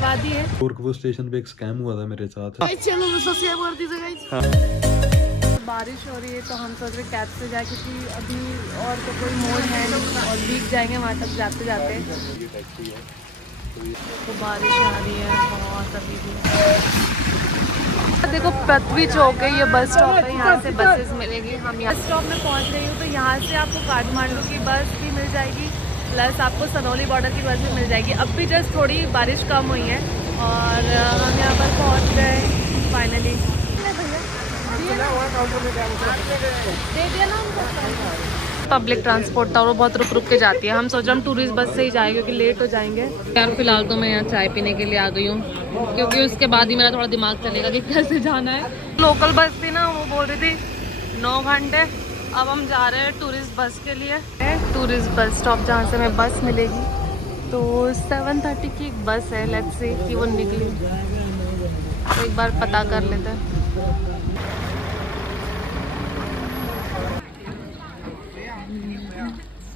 करवा दी है। गोरखपुर स्टेशन पे एक स्कैम हुआ था मेरे साथ। चलो सब्सक्राइब कर दीजिए। बारिश हो रही है तो हम सोच रहे कैब से जाए, क्योंकि अभी और तो कोई मोड़ है नहीं और भीग जाएंगे वहाँ तक जाते जाते। तो बारिश आ रही है बहुत अभी भी। देखो पृथ्वी चौक है, ये बस स्टॉप है, यहाँ से बसेस मिलेगी। हम यहाँ स्टॉप में पहुँच रही हूँ, तो यहाँ से आपको काठमांडू की बस भी मिल जाएगी, प्लस आपको सनौली बॉर्डर की बस भी मिल जाएगी। अब भी जस्ट थोड़ी बारिश कम हुई है और हम यहाँ पर पहुँच गए फाइनली। पब्लिक ट्रांसपोर्ट था और वो बहुत रुक रुक के जाती है। हम सोच रहे हम टूरिस्ट बस से ही जाएंगे क्योंकि लेट हो जाएंगे। यार फिलहाल तो मैं यहाँ चाय पीने के लिए आ गई हूँ, क्योंकि उसके बाद ही मेरा थोड़ा दिमाग चलेगा कि कैसे जाना है। लोकल बस थी ना, वो बोल रही थी 9 घंटे। अब हम जा रहे हैं टूरिस्ट बस के लिए। टूरिस्ट बस स्टॉप जहाँ से हमें बस मिलेगी, तो 7:30 की एक बस है। लेट्स सी कि वो निकली, तो एक बार पता कर लेते हैं।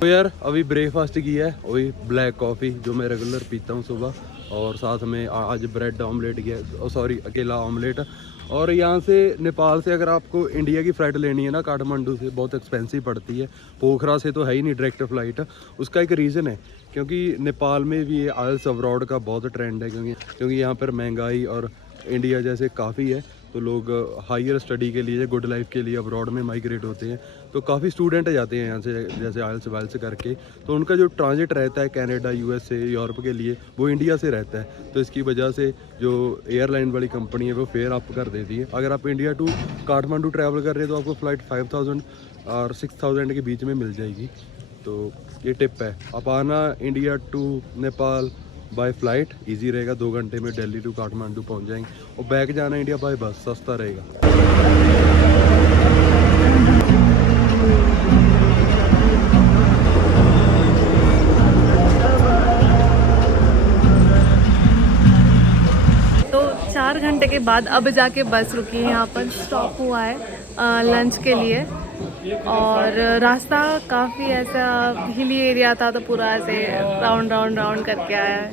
तो यार अभी ब्रेकफास्ट किया है, वही ब्लैक कॉफ़ी जो मैं रेगुलर पीता हूँ सुबह, और साथ में आज ब्रेड ऑमलेट किया, सॉरी अकेला ऑमलेट। और यहाँ से नेपाल से अगर आपको इंडिया की फ़्लाइट लेनी है ना, काठमांडू से बहुत एक्सपेंसिव पड़ती है। पोखरा से तो है ही नहीं डायरेक्ट फ़्लाइट। उसका एक रीज़न है, क्योंकि नेपाल में भी ये आइल्स अब्रॉड का बहुत ट्रेंड है, क्योंकि यहाँ पर महंगाई और इंडिया जैसे काफ़ी है, तो लोग हायर स्टडी के लिए, गुड लाइफ के लिए अब्रॉड में माइग्रेट होते हैं। तो काफ़ी स्टूडेंट जाते हैं यहाँ से, जैसे आइल्स वाइल्स करके। तो उनका जो ट्रांजिट रहता है कनाडा, यूएसए, यूरोप के लिए, वो इंडिया से रहता है। तो इसकी वजह से जो एयरलाइन वाली कंपनी है वो फेयर अप कर देती है। अगर आप इंडिया टू काठमांडू ट्रैवल कर रहे हैं तो आपको फ़्लाइट 5000 और 6000 के बीच में मिल जाएगी। तो ये टिप है, आप आना India to Nepal by flight easy रहेगा। 2 घंटे में दिल्ली टू काठमांडू पहुंच जाएंगे। और बैक जाना इंडिया बाय बस सस्ता रहेगा। तो 4 घंटे के बाद अब जाके बस रुकी है, यहाँ पर स्टॉप हुआ है लंच के लिए। और रास्ता काफ़ी ऐसा हिली एरिया था, तो पूरा ऐसे राउंड राउंड राउंड करके आया है।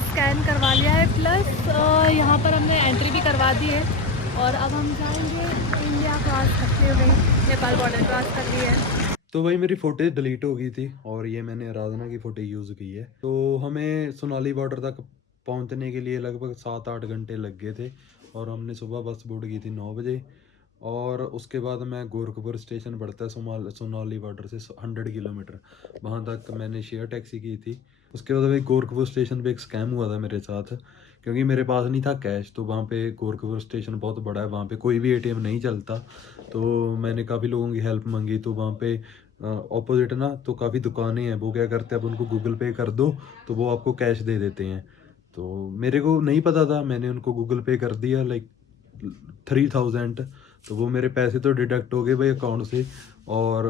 स्कैन करवा लिया है, प्लस यहाँ पर हमने एंट्री भी करवा दी है। और अब हम जाएंगे इंडिया क्रॉस करते हुए, नेपाल बॉर्डर क्रॉस कर ली है। तो भाई मेरी फुटेज डिलीट हो गई थी और ये मैंने आराधना की फुटेज यूज़ की है। तो हमें सोनाली बॉर्डर तक पहुंचने के लिए लगभग 7-8 घंटे लग गए थे। और हमने सुबह बस बुक की थी 9 बजे। और उसके बाद मैं गोरखपुर स्टेशन पड़ता है सोनाली बॉर्डर से 100 किलोमीटर, वहाँ तक मैंने शेयर टैक्सी की थी। उसके बाद भाई गोरखपुर स्टेशन पे एक स्कैम हुआ था मेरे साथ, क्योंकि मेरे पास नहीं था कैश। तो वहाँ पे गोरखपुर स्टेशन बहुत बड़ा है, वहाँ पे कोई भी एटीएम नहीं चलता। तो मैंने काफ़ी लोगों की हेल्प मांगी। तो वहाँ पे ऑपोजिट ना तो काफ़ी दुकानें हैं, वो क्या करते हैं, अब उनको गूगल पे कर दो तो वो आपको कैश दे देते हैं। तो मेरे को नहीं पता था, मैंने उनको गूगल पे कर दिया लाइक 3000। तो वो मेरे पैसे तो डिडक्ट हो गए भाई अकाउंट से। और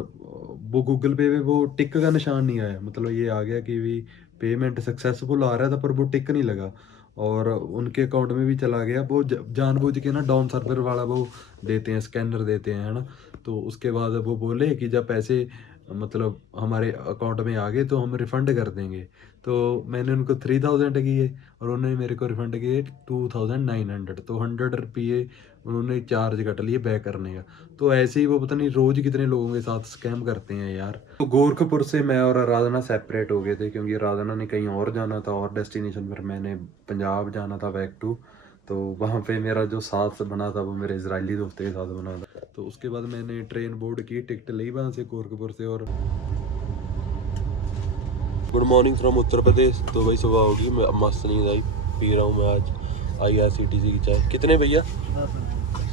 वो गूगल पे वो टिक का निशान नहीं आया, मतलब ये आ गया कि भी पेमेंट सक्सेसफुल आ रहा था पर वो टिक नहीं लगा। और उनके अकाउंट में भी चला गया। वो जानबूझ के ना डाउन सर्वर वाला वो देते हैं, स्कैनर देते हैं, है ना। तो उसके बाद वो बोले कि जब पैसे मतलब हमारे अकाउंट में आ गए तो हम रिफ़ंड कर देंगे। तो मैंने उनको 3000 किए और उन्होंने मेरे को रिफ़ंड किए 2900। तो 100 रुपये उन्होंने चार्ज कट लिए बैक करने का। तो ऐसे ही वो पता नहीं रोज़ कितने लोगों के साथ स्कैम करते हैं यार। तो गोरखपुर से मैं और आराधना सेपरेट हो गए थे, क्योंकि आराधना ने कहीं और जाना था और डेस्टिनेशन पर, मैंने पंजाब जाना था बैक टू। तो वहाँ पे मेरा जो साथ बना था वो मेरे इजरायली दोस्त के साथ बना था। तो उसके बाद मैंने ट्रेन बोर्ड की, टिकट ली वहाँ से गोरखपुर से। और good morning from Uttar Pradesh. तो भाई सुबह होगी, मैं मस्त नींद आई, पी रहा हूँ मैं आज IRCTC की चाय। कितने भैया?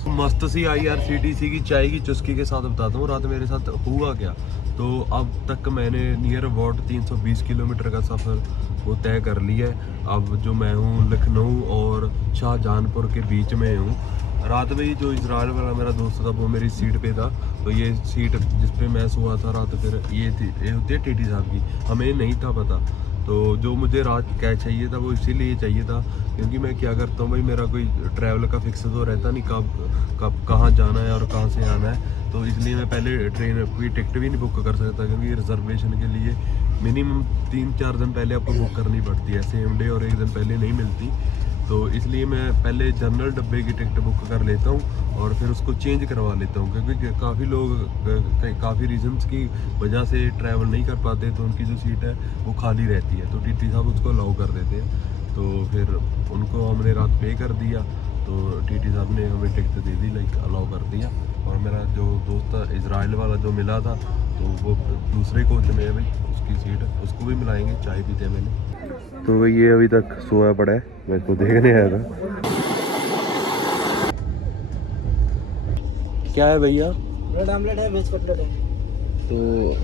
मस्त सी IRCTC की चाय की चुस्की के साथ बताता हूँ रात मेरे साथ हुआ क्या। तो अब तक मैंने नियर अबाउट 320 किलोमीटर का सफ़र वो तय कर लिया है। अब जो मैं हूँ लखनऊ और शाहजहांपुर के बीच में हूँ। रात में ही जो इजराइल वाला मेरा दोस्त था वो मेरी सीट पे था। तो ये सीट जिस पे मैं सोया था रात, फिर ये थी, ये होती है टीटी साहब की, हमें नहीं था पता। तो जो मुझे रात कैब चाहिए था वो इसीलिए चाहिए था, क्योंकि मैं क्या करता हूँ भाई, मेरा कोई ट्रैवल का फिक्स तो रहता नहीं कब कहाँ जाना है और कहाँ से आना है। तो इसलिए मैं पहले ट्रेन की टिकट भी नहीं बुक कर सकता, क्योंकि रिजर्वेशन के लिए मिनिमम 3-4 दिन पहले आपको बुक करनी पड़ती है, सेम डे और एक दिन पहले नहीं मिलती। तो इसलिए मैं पहले जनरल डब्बे की टिकट बुक कर लेता हूँ और फिर उसको चेंज करवा लेता हूँ, क्योंकि काफ़ी लोग काफ़ी रीजंस की वजह से ट्रैवल नहीं कर पाते, तो उनकी जो सीट है वो खाली रहती है, तो टीटी साहब उसको अलाउ कर देते हैं। तो फिर उनको हमने रात पे कर दिया, तो टीटी साहब ने हमें टिकट दे दी, लाइक अलाउ कर दिया। और मेरा जो दोस्त था इजराइल वाला जो मिला था, तो वो दूसरे कोच में है भाई, उसकी सीट उसको भी मिलाएंगे, चाय पीते हैं मैंने। तो भाई ये अभी तक सोया पड़ा है, मैं इसको देखने आया था। क्या है भैया? ब्रेड आमलेट है, वेज कटलेट है। तो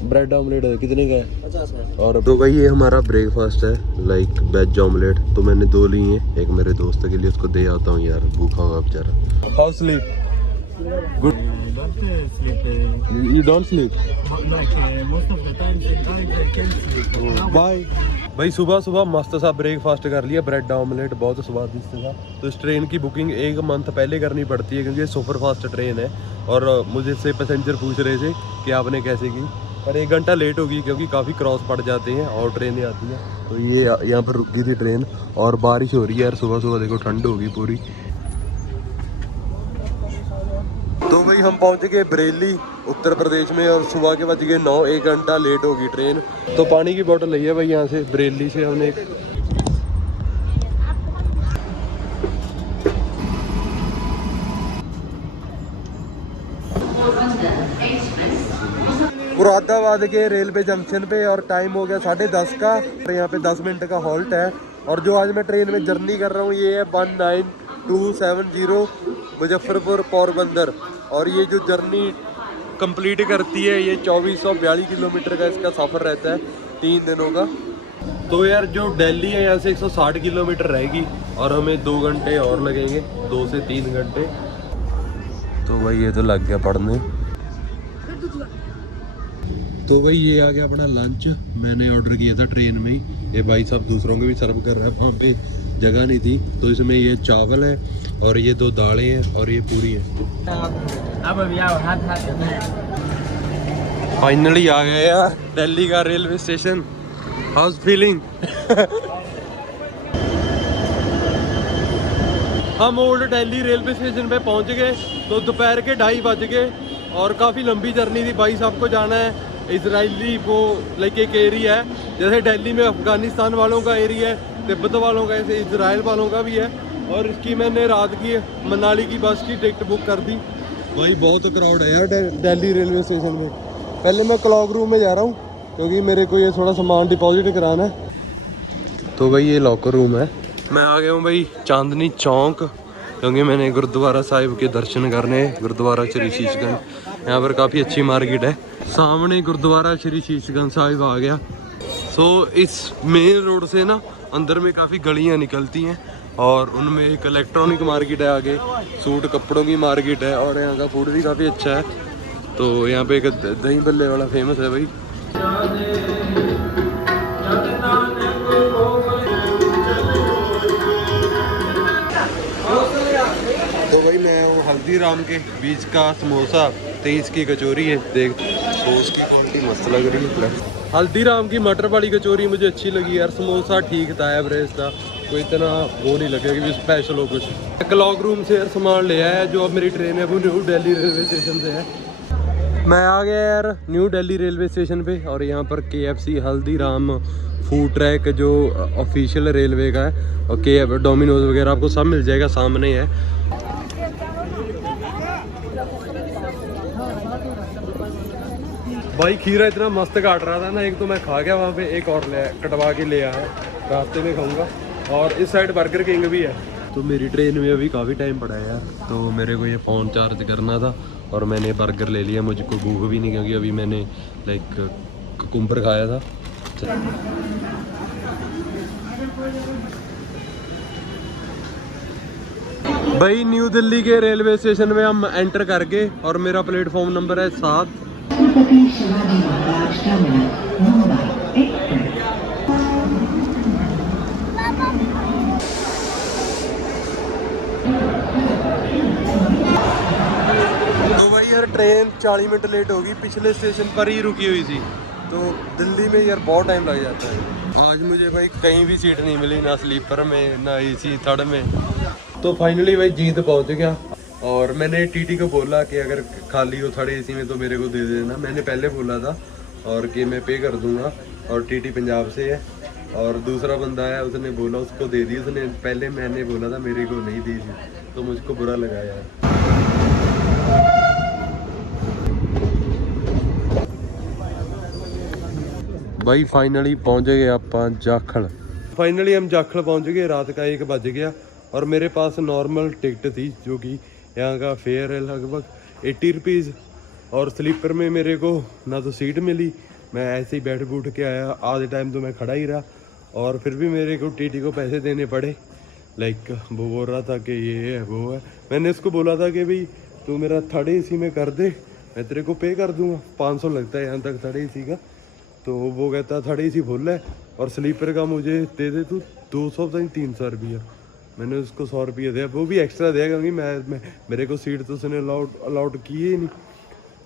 ब्रेड ऑमलेट कितने का है? 50 है। और तो भाई ये हमारा ब्रेकफास्ट है, लाइक वेज ऑमलेट। तो मैंने 2 ली हैं, एक मेरे दोस्त के लिए, उसको दे आता हूँ यार, भूखा होगा बेचारा। How sleep? Good. You don't sleep? Most of the time, sometimes I can sleep. Bye. भाई सुबह सुबह मस्त सा ब्रेकफास्ट कर लिया, ब्रेड ऑमलेट बहुत स्वादिष्ट था। तो इस ट्रेन की बुकिंग 1 मंथ पहले करनी पड़ती है, क्योंकि ये सुपर फास्ट ट्रेन है। और मुझे से पैसेंजर पूछ रहे थे कि आपने कैसे की, पर 1 घंटा लेट होगी, क्योंकि काफ़ी क्रॉस पड़ जाते हैं और ट्रेनें आती हैं। तो ये यहाँ पर रुक गई थी ट्रेन, और बारिश हो रही है यार, सुबह सुबह देखो ठंड होगी पूरी। तो भाई हम पहुंच गए बरेली उत्तर प्रदेश में, और सुबह के बज गए 9, 1 घंटा लेट होगी ट्रेन। तो पानी की बोतल ली है भाई यहाँ से, बरेली से हमने। मुरादाबाद के रेलवे जंक्शन पे, और टाइम हो गया 10:30 का। और यहाँ पे 10 मिनट का हॉल्ट है। और जो आज मैं ट्रेन में जर्नी कर रहा हूँ ये है 19270 मुजफ्फरपुर पोरबंदर। और ये जो जर्नी कंप्लीट करती है ये 2442 किलोमीटर का इसका सफ़र रहता है 3 दिनों का। तो यार जो दिल्ली है यहाँ से 160 किलोमीटर रहेगी, और हमें 2 घंटे और लगेंगे, 2 से 3 घंटे। तो भाई ये तो लग गया पढ़ने। तो भाई ये आ गया अपना लंच, मैंने ऑर्डर किया था ट्रेन में ही। ये भाई साहब दूसरों को भी सर्व कर रहा है, वहाँ पे जगह नहीं थी, तो इसमें ये चावल है और ये 2 दालें हैं और ये पूरी है। फाइनली आ गए यार दिल्ली का रेलवे स्टेशन। House feeling? हम ओल्ड दिल्ली रेलवे स्टेशन पे पहुंच गए, तो दोपहर के 2:30 बज गए, और काफ़ी लंबी जर्नी थी। भाई साहब को जाना है इजरायली, वो लाइक एक एरिया है, जैसे दिल्ली में अफगानिस्तान वालों का एरिया है, तिब्बत वालों का, ऐसे इजराइल वालों का भी है। और इसकी मैंने रात की मनाली की बस की टिकट बुक कर दी। भाई बहुत क्राउड है यार दिल्ली रेलवे स्टेशन में। पहले मैं क्लॉक रूम में जा रहा हूँ, क्योंकि मेरे को ये थोड़ा सामान डिपॉजिट कराना है। तो भाई ये लॉकर रूम है। मैं आ गया हूँ भाई चांदनी चौक, क्योंकि मैंने गुरुद्वारा साहिब के दर्शन करने, गुरुद्वारा श्री शीशगंज। यहाँ पर काफ़ी अच्छी मार्केट है, सामने गुरुद्वारा श्री शीशगंज साहिब आ गया। सो इस मेन रोड से ना अंदर में काफ़ी गलियाँ निकलती हैं, और उनमें एक इलेक्ट्रॉनिक मार्केट है आगे, सूट कपड़ों की मार्केट है, और यहाँ का फूड भी काफ़ी अच्छा है। तो यहाँ पे एक दही बल्ले वाला फेमस है भाई। तो भाई मैं हूँ हल्दीराम के बीच का समोसा, 23 की कचौरी है, देख सोस की क्वालिटी मस्त लग रही है। हल्दीराम की मटर वाली कचौरी मुझे अच्छी लगी यार, समोसा ठीक था, एवरेज था, कोई इतना वो नहीं लगा कि स्पेशल हो कुछ। क्लॉक रूम से यार सामान ले आया है, जो अब मेरी ट्रेन है वो न्यू दिल्ली रेलवे स्टेशन से है। मैं आ गया यार न्यू दिल्ली रेलवे स्टेशन पे, और यहाँ पर KFC हल्दीराम फूड ट्रैक जो ऑफिशियल रेलवे का है, और डोमिनोज वगैरह आपको सब मिल जाएगा, सामने है। भाई खीरा इतना मस्त काट रहा था ना, एक तो मैं खा गया वहाँ पे, एक और ले कटवा के ले आया, रास्ते में खाऊंगा। और इस साइड बर्गर किंग भी है। तो मेरी ट्रेन में अभी काफ़ी टाइम पड़ा है यार, तो मेरे को ये फ़ोन चार्ज करना था, और मैंने बर्गर ले लिया। मुझको भूख भी नहीं, क्योंकि अभी मैंने लाइक कुकुम्बर खाया था। भाई न्यू दिल्ली के रेलवे स्टेशन में हम एंटर कर गए, और मेरा प्लेटफॉर्म नंबर है 7। यार ट्रेन 40 मिनट लेट होगी, पिछले स्टेशन पर ही रुकी हुई थी। तो दिल्ली में यार बहुत टाइम लग जाता है। आज मुझे भाई कहीं भी सीट नहीं मिली, ना स्लीपर में ना एसी थर्ड में। तो फाइनली भाई जींद पहुंच गया और मैंने टीटी को बोला कि अगर खाली हो थर्ड एसी में तो मेरे को दे देना। मैंने पहले बोला था और कि मैं पे कर दूंगा, और टीटी पंजाब से है और दूसरा बंदा है उसने बोला उसको दे दी उसने। पहले मैंने बोला था मेरे को नहीं दी थी, तो मुझको बुरा लगा यार। भाई फाइनली पहुंच गए आप जाखल। फाइनली हम जाखल पहुंच गए, रात का 1 बज गया और मेरे पास नॉर्मल टिकट थी जो कि यहाँ का फेयर है लगभग 80 रुपीज़, और स्लीपर में मेरे को ना तो सीट मिली, मैं ऐसे ही बैठ बूठ के आया। आधे टाइम तो मैं खड़ा ही रहा और फिर भी मेरे को टीटी को पैसे देने पड़े। लाइक वो बोल रहा था कि ये है वो है। मैंने उसको बोला था कि भाई तू मेरा थर्ड एसी में कर दे, मैं तेरे को पे कर दूंगा, 500 लगता है यहाँ तक थर्ड एसी का। तो वो कहता थर्ड एसी फुल है और स्लीपर का मुझे दे दे तू 200 से 300 रुपया। मैंने उसको 100 रुपये दिया, वो भी एक्स्ट्रा दिया क्योंकि मैं मेरे को सीट तो उसने अलाउड किए ही नहीं।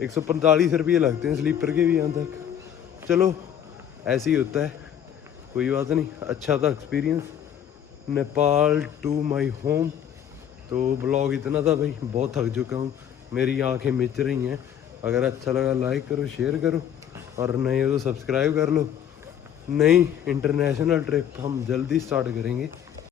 145 रुपये लगते हैं स्लीपर के भी यहाँ तक। चलो ऐसे ही होता है, कोई बात नहीं। अच्छा था experience, Nepal to my home. तो ब्लॉग इतना था भाई, बहुत थक चुका हूँ, मेरी आंखें मिच रही हैं। अगर अच्छा लगा लाइक करो, शेयर करो, और नहीं हो तो सब्सक्राइब कर लो। नई इंटरनेशनल ट्रिप हम जल्दी स्टार्ट करेंगे।